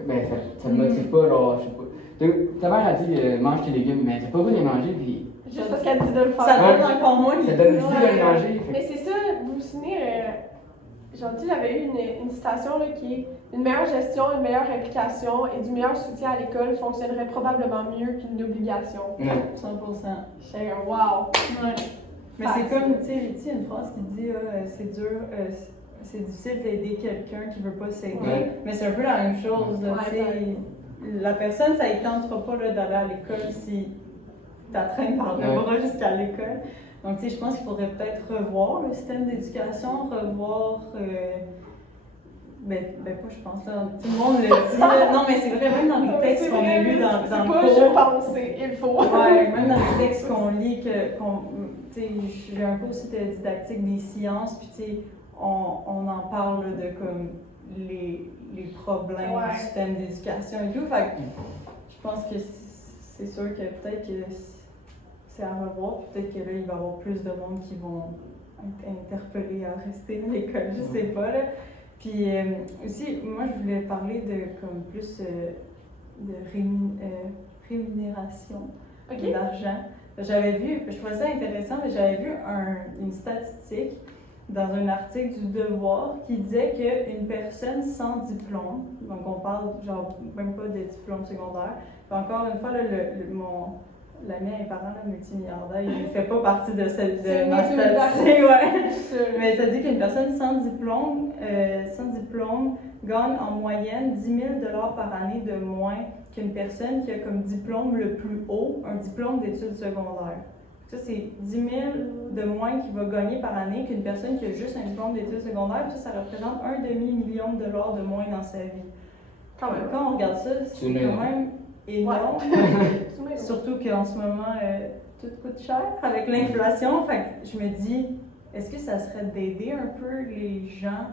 Ben, ça te motive pas, genre, je sais pas. Ta mère a dit mange tes légumes, mais t'as pas voulu les manger, puis. Juste parce qu'elle dit de le faire. Ça Ouais. donne encore moins. Ça donne l'idée de Ouais. les manger. Mais c'est ça, vous vous souvenez, genre, tu sais, j'avais eu une citation là, qui est Une meilleure gestion, une meilleure implication et du meilleur soutien à l'école fonctionnerait probablement mieux qu'une obligation. Ouais. 100%. J'étais comme, wow! Ouais. Mais c'est comme, tu sais, une phrase qui dit c'est dur, c'est difficile d'aider quelqu'un qui veut pas s'aider. Ouais. Mais c'est un peu la même chose. Là, Ouais, tu sais. La personne, ça ne tentera pas là, d'aller à l'école si t'attraînes par le Ouais. bras jusqu'à l'école. Donc, tu sais, je pense qu'il faudrait peut-être revoir le système d'éducation, revoir. Ben, pas je pense, là, tout le monde le dit. Là. Non, mais c'est vrai, même dans les textes qu'on a lus dans c'est le pas cours. je pense, c'est il faut. Ouais, même dans les textes qu'on lit, tu sais, j'ai un cours aussi de didactique des sciences, puis tu sais, on en parle là, de comme les problèmes Ouais. du système d'éducation et tout. Fait que je pense que c'est sûr que peut-être que c'est à revoir, puis peut-être que là, il va y avoir plus de monde qui vont être interpellés à rester à l'école, je sais pas, là. Puis aussi, moi, je voulais parler de comme plus de rémunération Ok. d'argent. J'avais vu, je trouvais ça intéressant, mais j'avais vu une statistique dans un article du Devoir qui disait qu'une personne sans diplôme, donc on parle genre même pas de diplôme secondaire, puis encore une fois, là, l'ami à mes parents, là, multimilliardaire, il ne fait pas partie de ma statistique. Ouais. Mais ça dit qu'une personne sans diplôme gagne en moyenne 10 000 $ par année de moins qu'une personne qui a comme diplôme le plus haut, un diplôme d'études secondaires. Ça, c'est 10 000 de moins qu'il va gagner par année qu'une personne qui a juste un diplôme d'études secondaires. Puis ça représente $1,5 million de moins dans sa vie. Quand même. Quand on regarde ça, c'est quand même énorme. Ouais. Surtout qu'en ce moment, tout coûte cher avec l'inflation. Fait que je me dis, est-ce que ça serait d'aider un peu les gens,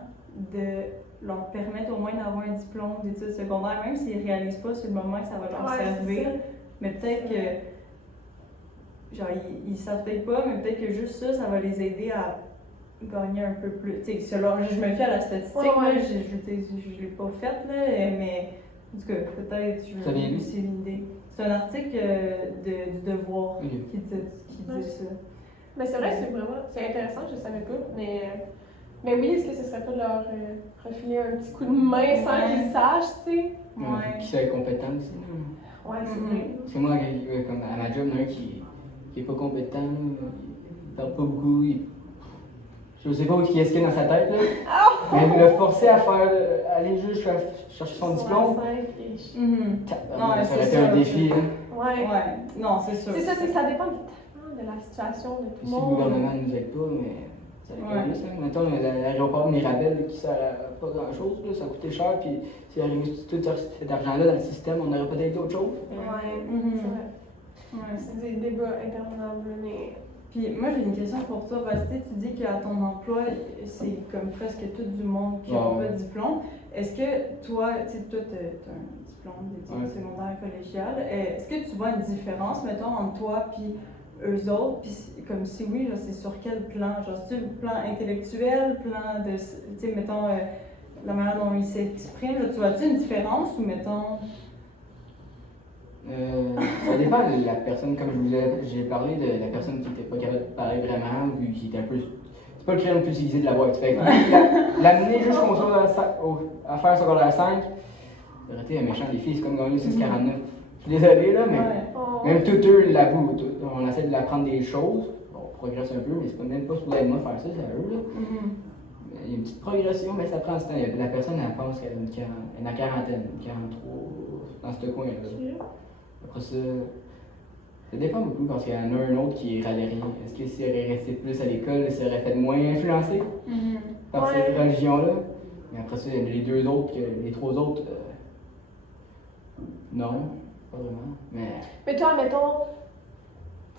de leur permettre au moins d'avoir un diplôme d'études secondaires, même s'ils ne réalisent pas sur le moment que ça va leur servir. Mais peut-être que, genre, ils savent peut-être pas, mais peut-être que juste ça va les aider à gagner un peu plus. Tu sais, selon, je me fie à la statistique, là, je l'ai pas faite, là, mais en tout cas, peut-être, je vais aussi l'idée. C'est un article du Devoir qui dit ça. Mais c'est vrai que c'est intéressant, je savais pas, mais oui, est-ce que ce serait pas de leur refiler un petit coup de main sans qu'ils sachent, tu sais? Ouais. Qui soit compétent aussi. Ouais, c'est vrai. Parce que moi, comme à ma job, il y en a un qui est pas compétent, il parle pas beaucoup, je sais pas qui est-ce qu'il y a dans sa tête, là. Mais il l'a forcé à aller juste chercher son diplôme. Non, ça aurait été un défi, hein. Ouais. Non, c'est sûr. C'est ça, c'est que ça dépend de la situation de tout le Si monde. le gouvernement ne nous aide pas, mais ça dépend plus, hein. Mettons, l'aéroport Mirabel qui sert à pas grand-chose, là, ça a coûté cher, puis si on avait mis tout cet argent-là dans le système, on aurait peut-être d'autres choses. Ouais, c'est vrai. Ouais. C'est des débats interminables, mais... Puis moi, j'ai une question pour toi, parce que tu dis qu'à ton emploi, c'est comme presque tout du monde qui n'a pas de diplôme. Est-ce que toi, tu sais, toi, tu as un diplôme d'études secondaires collégiales, est-ce que tu vois une différence, mettons, entre toi et eux autres? Puis comme si oui, c'est sur quel plan? Genre, c'est-tu le plan intellectuel, plan de, tu sais, mettons, la manière dont ils s'expriment, tu vois-tu une différence ou mettons... Ça dépend de la personne, comme j'ai parlé de la personne qui n'était pas capable de parler vraiment, ou qui était un peu. C'est pas le crayon le plus utilisé de la boîte. Fait que l'amener juste qu'on soit à faire secondaire 5, ça aurait été un méchant défi, c'est comme gagner 6,49. Je suis désolé, là, mais même tout eux l'avouent. On essaie de l'apprendre des choses, on progresse un peu, mais c'est même pas supposé être moi faire ça, c'est à eux. Là. Il y a une petite progression, mais ça prend ce temps. La personne, elle pense qu'elle a une quarantaine, 43, dans ce coin-là. Après ça dépend beaucoup parce qu'il y en a un autre qui râlait rien. Est-ce que s'il aurait resté plus à l'école, il serait fait moins influencé par cette religion-là? Mais après ça, il y en a les deux autres, les trois autres, non, pas vraiment. Mais toi, mettons,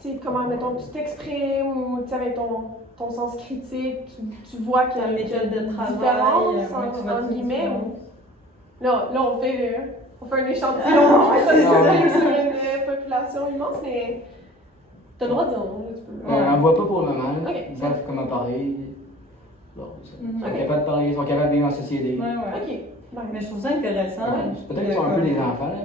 tu sais, comment, mettons, tu t'exprimes ou, tu sais, avec ton sens critique, tu vois qu'il y a une méthode de travail, différence entre guillemets. Là, on fait un échantillon sur une population immense, mais t'as le droit de dire non, là, tu peux. On n'en voit pas pour le moment. Okay. Ils savent comment parler. Ils sont capables de parler, ils sont capables de vivre en société. Ok. Mais je trouve ça intéressant. Peut-être qu'ils sont un peu des enfants, là.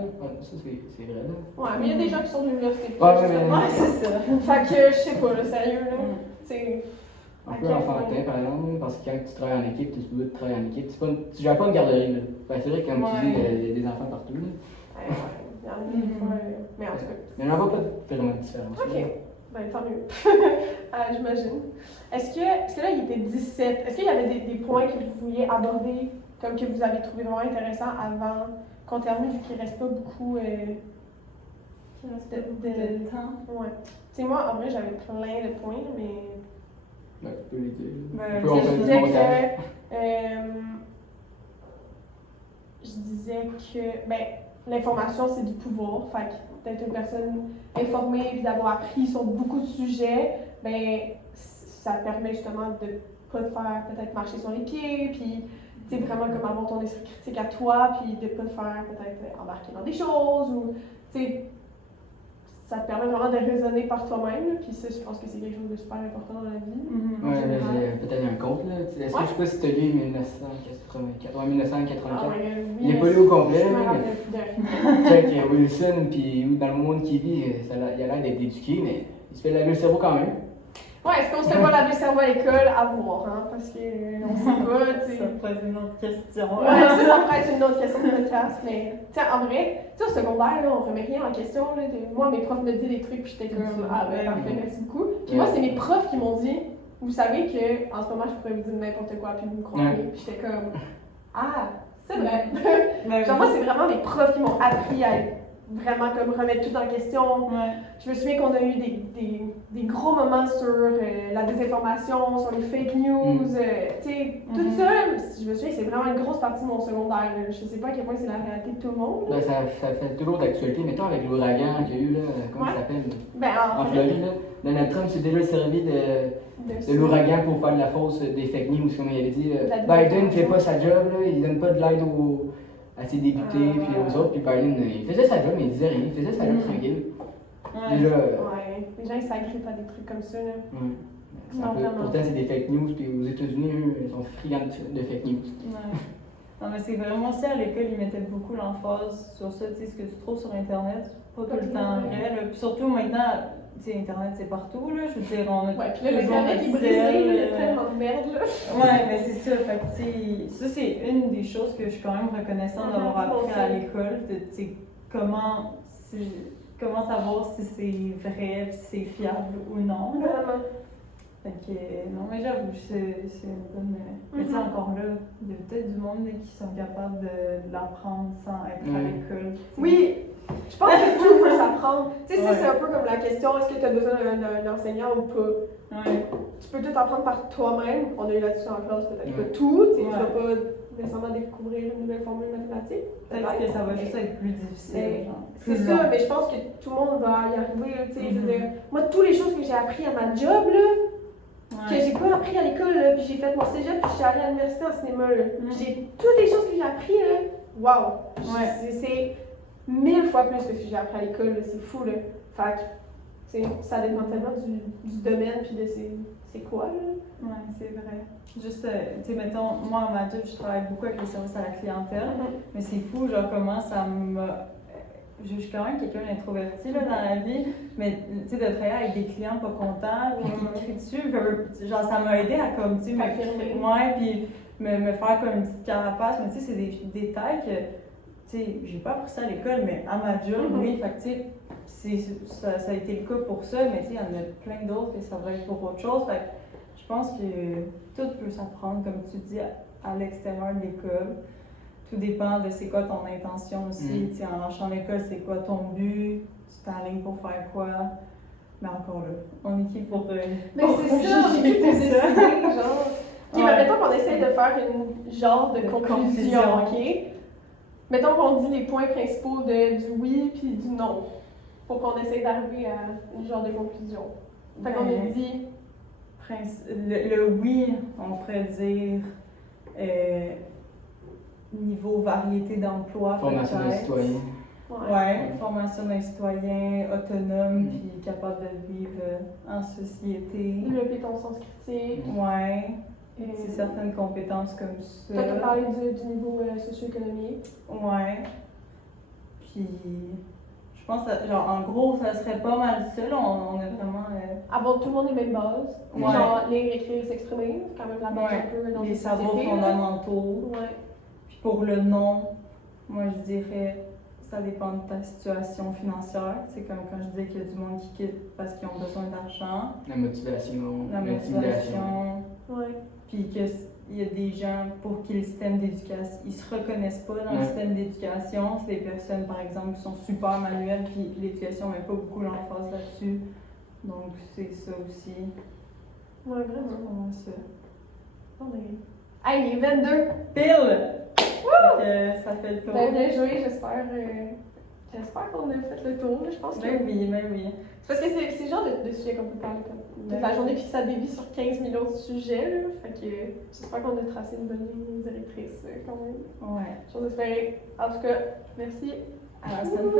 Ça, c'est vrai. Là. Ouais, mais il y a des gens qui sont de l'université. C'est ça. Fait que je sais pas, là, sérieux, là. Tu sais. Un peu enfantin, par exemple, parce que quand tu travailles en équipe, tu es supposé travailler en équipe. Tu gères pas une garderie, là. Fait que c'est vrai que, comme tu dis, il y a des enfants partout, là. Ouais, il y en a des fois, mais en tout cas. Mais il n'y en a pas vraiment de différence. Ok, ben tant mieux. J'imagine. Est-ce que là, il était 17, est-ce qu'il y avait des points que vous vouliez aborder, comme que vous avez trouvé vraiment intéressants avant qu'on termine, vu qu'il ne reste pas beaucoup de temps? Ouais. Tu sais, moi, en vrai, j'avais plein de points, mais. Ben, tu peux les dire. Ben, On peut Je du disais montage. je disais que ben, l'information, c'est du pouvoir. Fait que d'être une personne informée et d'avoir appris sur beaucoup de sujets, ben, ça permet justement de pas te faire peut-être marcher sur les pieds, puis tu sais, vraiment comme avoir ton esprit critique à toi, puis de pas te faire peut-être embarquer dans des choses, ou tu sais, ça te permet vraiment de raisonner par toi-même, puis ça, je pense que c'est quelque chose de super important dans la vie. En Ouais, mais général. j'ai peut-être un compte, là. Est-ce que je sais pas si tu as lu 1984? Ouais, 1984. Ah ouais, oui, Il est pas lu au complet, je me là, rappelle plus de rien. Check Wilson, puis dans le monde qu'il vit, il a l'air d'être éduqué, mais il se fait laver le cerveau quand même. Ouais, est-ce qu'on se fait pas laver le cerveau à l'école? À voir, hein, parce qu'on sait pas, tu sais. Ça pourrait être une autre question. Ouais, ça pourrait être une autre question de podcast, mais tu sais, en vrai, tu sais, au secondaire, là, on remet rien en question, là. Moi, mes profs me disaient des trucs, puis j'étais comme, ah ben, parfait, merci beaucoup. Puis moi, c'est mes profs qui m'ont dit, vous savez que en ce moment, je pourrais vous dire n'importe quoi, puis vous me croyez. Puis j'étais comme, ah, c'est vrai. Genre, moi, c'est vraiment mes profs qui m'ont appris à être vraiment comme remettre tout en question. Ouais. Je me souviens qu'on a eu des gros moments sur la désinformation, sur les fake news, tu sais, tout ça. Je me souviens que c'est vraiment une grosse partie de mon secondaire. Je sais pas à quel point c'est la réalité de tout le monde. Ben, ça fait toujours d'actualité. Mettons avec l'ouragan qu'il y a eu, là, comment ça s'appelle? Ben, En Floride, là. Donald Trump s'est déjà servi de l'ouragan pour faire de la fausse, des fake news, comme il avait dit. Biden ne fait pas sa job, là, il donne pas de l'aide à ses députés puis aux autres. Puis Biden, il faisait sa job, mais il disait rien, il faisait sa job tranquille. Ouais. Déjà, ouais, les gens ils s'agrippent à des trucs comme ça. Là. Non, vraiment. pourtant, c'est des fake news, puis aux États-Unis, eux, ils sont friands de fake news. Ouais. Non, mais c'est vraiment aussi à l'école, ils mettaient beaucoup l'emphase sur ça. Tu sais, ce que tu trouves sur Internet, pas tout le temps vrai. Là. Puis surtout maintenant, tu sais, Internet c'est partout. Là. Je veux dire, on a Ouais, puis là, toujours l'Internet est notre brisé, sel, il y a tellement de merde. Là. Ouais, mais c'est ça. Fait que, tu sais, ça, c'est une des choses que je suis quand même reconnaissante d'avoir appris à l'école. Tu sais, comment savoir si c'est vrai, si c'est fiable ou non. Là. Vraiment. Fait que, non, mais j'avoue, c'est une bonne. Mais tu sais, encore là, il y a peut-être du monde là, qui sont capables de l'apprendre sans être à l'école. Oui, je pense que tout peut s'apprendre. Tu sais, ça, Ouais. c'est un peu comme la question est-ce que tu as besoin d'un enseignant ou pas? Ouais. Tu peux tout apprendre par toi-même. On a eu là-dessus en classe, peut-être pas tout. Tu sais, tu Ouais. vas pas nécessairement découvrir une nouvelle formule mathématique. Peut-être que ça va juste être plus difficile. Mais genre. C'est Plus ça, long. mais je pense que tout le monde va y arriver. Tu sais, je veux Mhm. dire, moi, toutes les choses que j'ai appris à ma job, là, que j'ai pas appris à l'école, là, puis j'ai fait mon cégep, puis je suis allée à l'université en cinéma, là. Puis j'ai toutes les choses que j'ai appris, là, waouh! Ouais. C'est 1000 fois plus que ce que j'ai appris à l'école, là, c'est fou, là. Fait que, tu sais, ça dépend tellement du domaine, puis de c'est quoi, là. Ouais, c'est vrai. Juste, tu sais, mettons, moi, à ma job, je travaille beaucoup avec le service à la clientèle, mais c'est fou, genre, comment ça m'a. Je suis quand même quelqu'un d'introverti là, dans la vie, mais tu sais, de travailler avec des clients pas contents, puis qui crient dessus, genre ça m'a aidé à comme, tu sais, T'affirmer. ouais, puis me faire comme une petite carapace, mais tu sais, c'est des détails que, tu sais, j'ai pas appris ça à l'école, mais à ma job, oui, fait que tu sais, ça a été le cas pour ça, mais tu sais, il y en a plein d'autres et ça va être pour autre chose, fait que je pense que tout peut s'apprendre, comme tu dis, à l'extérieur de l'école. Tout dépend de c'est quoi ton intention aussi. Tu sais, en lâchant l'école, c'est quoi ton but? Tu t'enlignes pour faire quoi? Mais encore là, on est qui pour. Mais c'est ça, on est qui pour décider, genre. Ok, mais mettons qu'on essaye de faire une genre de conclusion, ok? Mettons qu'on dit les points principaux du oui puis du non. Pour qu'on essaye d'arriver à une genre de conclusion. Fait qu'on a dit. Le oui, on pourrait dire. Niveau variété d'emploi. Formation des citoyens. Ouais, formation d'un citoyen autonome puis capable de vivre en société. Développer ton sens critique. Ouais. C'est certaines compétences comme ça. Toi, tu as parlé du niveau socio-économique. Ouais. Puis, je Je pense que, genre, en gros, ça serait pas mal ça, là. On est vraiment... Avoir tout le monde les mêmes bases. Ouais. Genre, lire, écrire, s'exprimer. C'est quand même la base Ouais. un peu dans les une savoirs société, là. fondamentaux. Ouais. Puis pour le non, moi, je dirais, ça dépend de ta situation financière. C'est comme quand je disais qu'il y a du monde qui quitte parce qu'ils ont besoin d'argent. La motivation, La l'intimidation. motivation. Ouais. Puis qu'il y a des gens pour qui le système d'éducation, ils se reconnaissent pas dans le Ouais. système d'éducation. C'est des personnes, par exemple, qui sont super manuelles, puis l'éducation met pas beaucoup l'emphase là-dessus. Donc, c'est ça aussi. Ouais, C'est vraiment. vraiment ça. On est... Hey, il est 22! Pile! Ça fait le tour. Ben, bien joué, j'espère. J'espère qu'on a fait le tour. Je pense que. Ben oui, ben oui. C'est parce que c'est le genre de sujet qu'on peut parler toute la journée, puis ça dévie sur 15 000 autres sujets. Là. Fait que j'espère qu'on a tracé une bonne ligne directrice quand même. Ouais. J'ose espérer. En tout cas, merci. À la semaine prochaine.